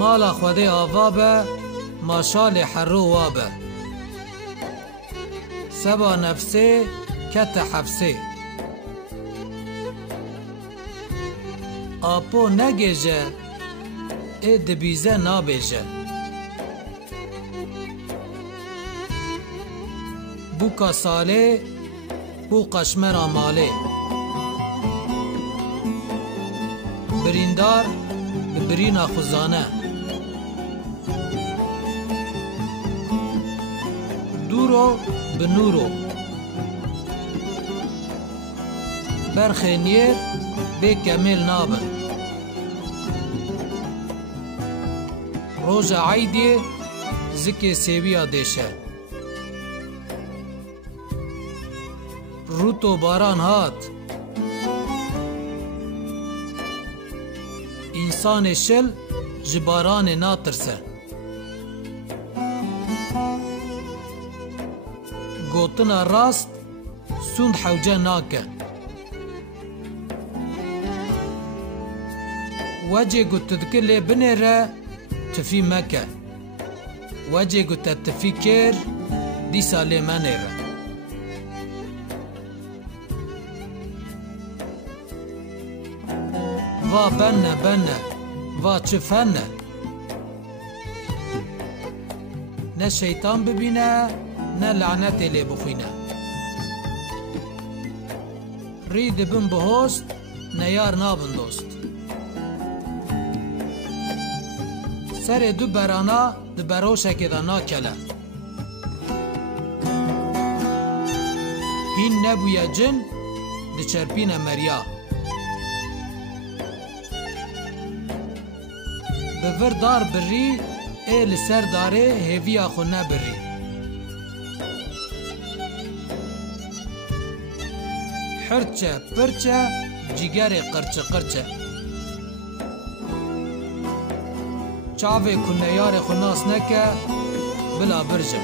مالا خودی آوابه ماشال حرو وابه سبا نفسه کت حفسه آپو نگیجه ای دبیزه نابیجه بوکا ساله بو قشمرا ماله بریندار ببرینا خوزانه دورو بنورو برخینیر به کمیل نابن روز عیدی زکی سیویا دیشه روتو باران هات انسان شل جباران ناترسه گوتنا راست سوند حوجه ناکه وجه قلت تذكر بنيرة تفي مكة وجه قلت تفكر دي سالي منيرة va benne va çifenne ne şeytan bibine ne lanet ele bixwîne rî dibin bi host ne yar nabin dost serê du berana di beroşekê de nakele hîn nebûye cin diçerpîne merya bi vir dar birî ê li ser darê hêviya xwe nebirî hirçe pirçe cîgerê qirçe qirçe çavê ku neyarê xwe nas neke bila birce